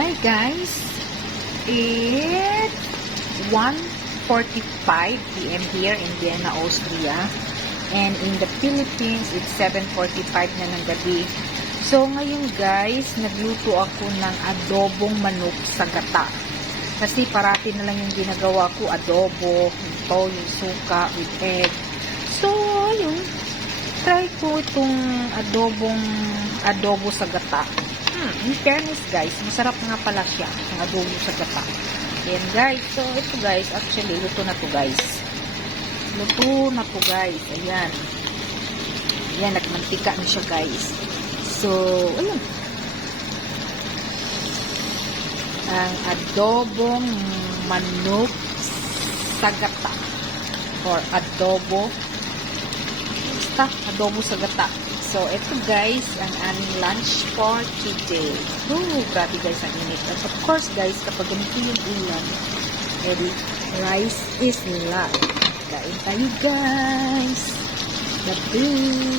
Hi guys, it's 1:45 p.m. here in Vienna, Austria, and in the Philippines it's 7:45 na ng gabi. So ngayon guys, nagluto ako ng adobong manok sa gata. Kasi parati na lang yung ginagawa ko, adobo, ito, yung suka with egg. So ayun, try ko itong adobo sa gata. In fairness guys, masarap nga pala siya, ang adobo sa gata. Ayan guys, so ito guys, actually, luto na to guys. Luto na to guys, ayan. Ayan, nagmantika na siya guys. So, ayun. Ang adobong manok sa gata. Or adobo. Basta, adobo sa gata. So, ito guys, ang aming lunch for today. Grabe guys, ang init. At of course guys, kapag ganito yung ulam, rice is life. Kain tayo guys. Gabi.